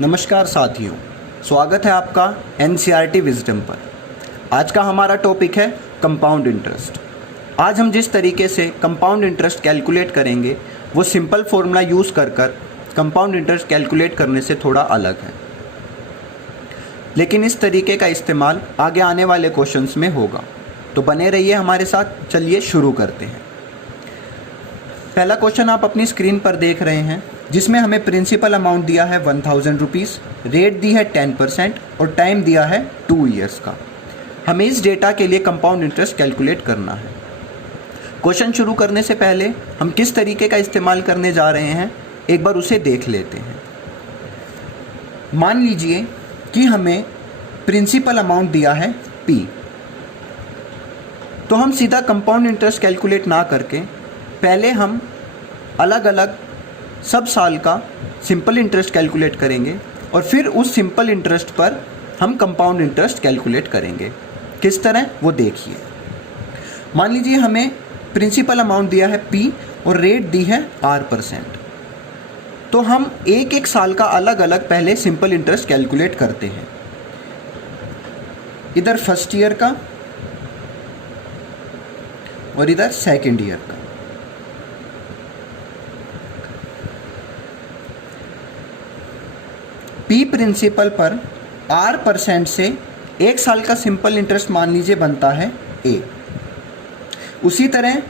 नमस्कार साथियों, स्वागत है आपका एनसीईआरटी विजडम पर। आज का हमारा टॉपिक है कंपाउंड इंटरेस्ट। आज हम जिस तरीके से कंपाउंड इंटरेस्ट कैलकुलेट करेंगे वो सिंपल फॉर्मूला यूज़ कर कंपाउंड इंटरेस्ट कैलकुलेट करने से थोड़ा अलग है, लेकिन इस तरीके का इस्तेमाल आगे आने वाले क्वेश्चंस में होगा, तो बने रहिए हमारे साथ। चलिए शुरू करते हैं। पहला क्वेश्चन आप अपनी स्क्रीन पर देख रहे हैं, जिसमें हमें प्रिंसिपल अमाउंट दिया है 1000 रुपीज़, रेट दी है 10% और टाइम दिया है 2 ईयर्स का। हमें इस डेटा के लिए कंपाउंड इंटरेस्ट कैलकुलेट करना है। क्वेश्चन शुरू करने से पहले हम किस तरीके का इस्तेमाल करने जा रहे हैं एक बार उसे देख लेते हैं। मान लीजिए कि हमें प्रिंसिपल अमाउंट दिया है P, तो हम सीधा कंपाउंड इंटरेस्ट कैलकुलेट ना करके पहले हम अलग अलग सब साल का सिंपल इंटरेस्ट कैलकुलेट करेंगे और फिर उस सिंपल इंटरेस्ट पर हम कंपाउंड इंटरेस्ट कैलकुलेट करेंगे। किस तरह वो देखिए। मान लीजिए हमें प्रिंसिपल अमाउंट दिया है P और रेट दी है R%, तो हम एक एक साल का अलग अलग पहले सिंपल इंटरेस्ट कैलकुलेट करते हैं। इधर फर्स्ट ईयर का और इधर सेकेंड ईयर का। P प्रिंसिपल पर R% से एक साल का सिंपल इंटरेस्ट मान लीजिए बनता है A। उसी तरह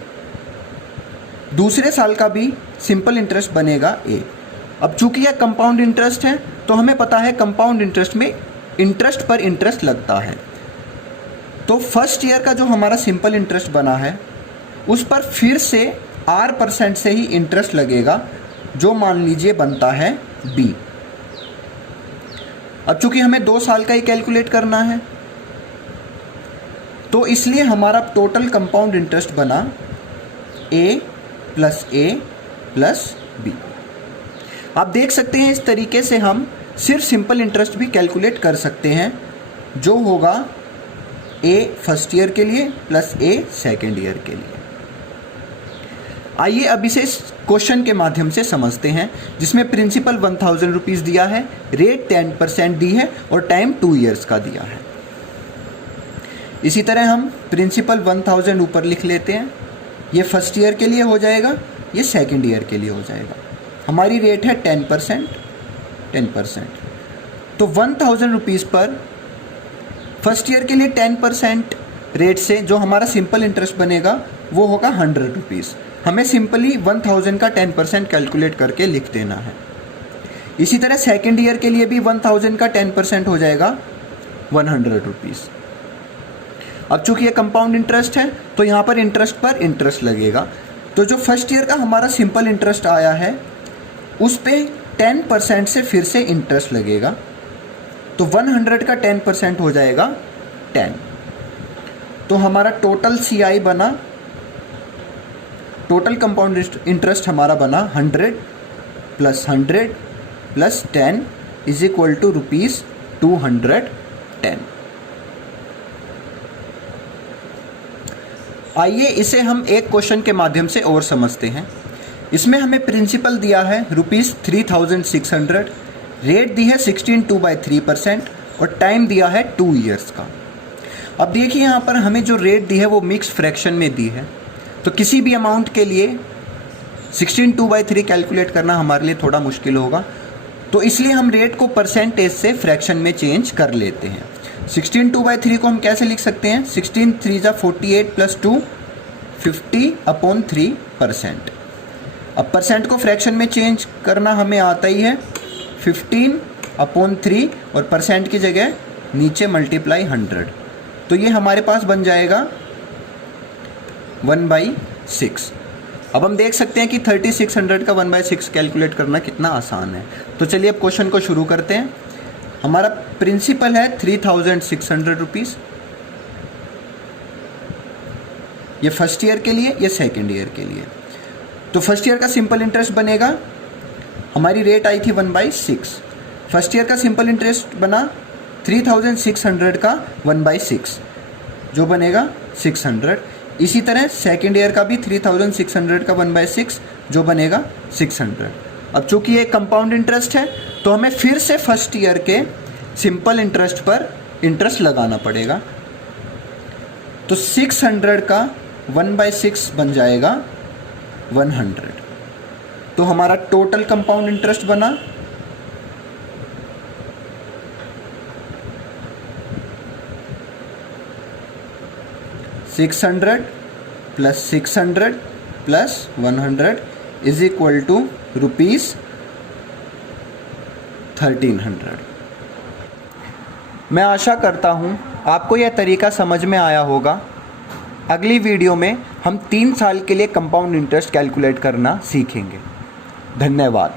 दूसरे साल का भी सिंपल इंटरेस्ट बनेगा A। अब चूंकि यह कंपाउंड इंटरेस्ट है तो हमें पता है कंपाउंड इंटरेस्ट में इंटरेस्ट पर इंटरेस्ट लगता है, तो फर्स्ट ईयर का जो हमारा सिंपल इंटरेस्ट बना है उस पर फिर से R% से ही इंटरेस्ट लगेगा, जो मान लीजिए बनता है B। अब चूंकि हमें 2 साल का ही कैलकुलेट करना है, तो इसलिए हमारा टोटल कंपाउंड इंटरेस्ट बना A प्लस B। आप देख सकते हैं इस तरीके से हम सिर्फ सिंपल इंटरेस्ट भी कैलकुलेट कर सकते हैं, जो होगा A फर्स्ट ईयर के लिए प्लस A सेकेंड ईयर के लिए। आइए अब इसे क्वेश्चन के माध्यम से समझते हैं, जिसमें प्रिंसिपल 1000 रुपीज़ दिया है, रेट 10% दी है और टाइम 2 ईयर्स का दिया है। इसी तरह हम प्रिंसिपल 1000 ऊपर लिख लेते हैं। ये फर्स्ट ईयर के लिए हो जाएगा, ये सेकेंड ईयर के लिए हो जाएगा। हमारी रेट है 10%। तो 1000 रुपीज़ पर फर्स्ट ईयर के लिए 10% रेट से जो हमारा सिंपल इंटरेस्ट बनेगा वो होगा 100 रुपीज़। हमें सिंपली 1000 का 10% कैलकुलेट करके लिख देना है। इसी तरह सेकेंड ईयर के लिए भी 1000 का 10% हो जाएगा 100 रुपीज़। अब चूंकि ये कंपाउंड इंटरेस्ट है तो यहाँ पर इंटरेस्ट पर इंटरेस्ट लगेगा, तो जो फर्स्ट ईयर का हमारा सिंपल इंटरेस्ट आया है उस पर 10% से फिर से इंटरेस्ट लगेगा, तो 100 का 10% हो जाएगा 10। तो हमारा टोटल CI बना, टोटल कंपाउंड इंटरेस्ट हमारा बना 100 प्लस 10 इज इक्वल टू ₹210। आइए इसे हम एक क्वेश्चन के माध्यम से और समझते हैं। इसमें हमें प्रिंसिपल दिया है ₹3600, रेट दी है 16/3% और टाइम दिया है 2 ईयर्स का। अब देखिए यहाँ पर हमें जो रेट दी है वो मिक्स फ्रैक्शन में दी है, तो किसी भी अमाउंट के लिए 16/3 कैलकुलेट करना हमारे लिए थोड़ा मुश्किल होगा, तो इसलिए हम रेट को परसेंटेज से फ्रैक्शन में चेंज कर लेते हैं। 16/3 को हम कैसे लिख सकते हैं? 16 3 जा 48 प्लस 2 50/3%। अब परसेंट को फ्रैक्शन में चेंज करना हमें आता ही है, 15/3 और परसेंट की जगह नीचे मल्टीप्लाई 100, तो ये हमारे पास बन जाएगा 1/6। अब हम देख सकते हैं कि 3600 का 1/6 कैलकुलेट करना कितना आसान है। तो चलिए अब क्वेश्चन को शुरू करते हैं। हमारा प्रिंसिपल है 3600 रुपीज़, ये फर्स्ट ईयर के लिए, ये सेकेंड ईयर के लिए। तो फर्स्ट ईयर का सिंपल इंटरेस्ट बनेगा, हमारी रेट आई थी 1/6। फर्स्ट ईयर का सिंपल इंटरेस्ट बना 3600 का 1/6, जो बनेगा 600। इसी तरह सेकेंड ईयर का भी 3600 का 1/6 जो बनेगा 600। अब चूंकि ये कंपाउंड इंटरेस्ट है तो हमें फिर से फर्स्ट ईयर के सिंपल इंटरेस्ट पर इंटरेस्ट लगाना पड़ेगा। तो 600 का 1/6 बन जाएगा 100। तो हमारा टोटल कंपाउंड इंटरेस्ट बना 600 + 600 + 100 इज इक्वल टू ₹1300। मैं आशा करता हूँ आपको यह तरीका समझ में आया होगा। अगली वीडियो में हम 3 साल के लिए कंपाउंड इंटरेस्ट कैलकुलेट करना सीखेंगे। धन्यवाद।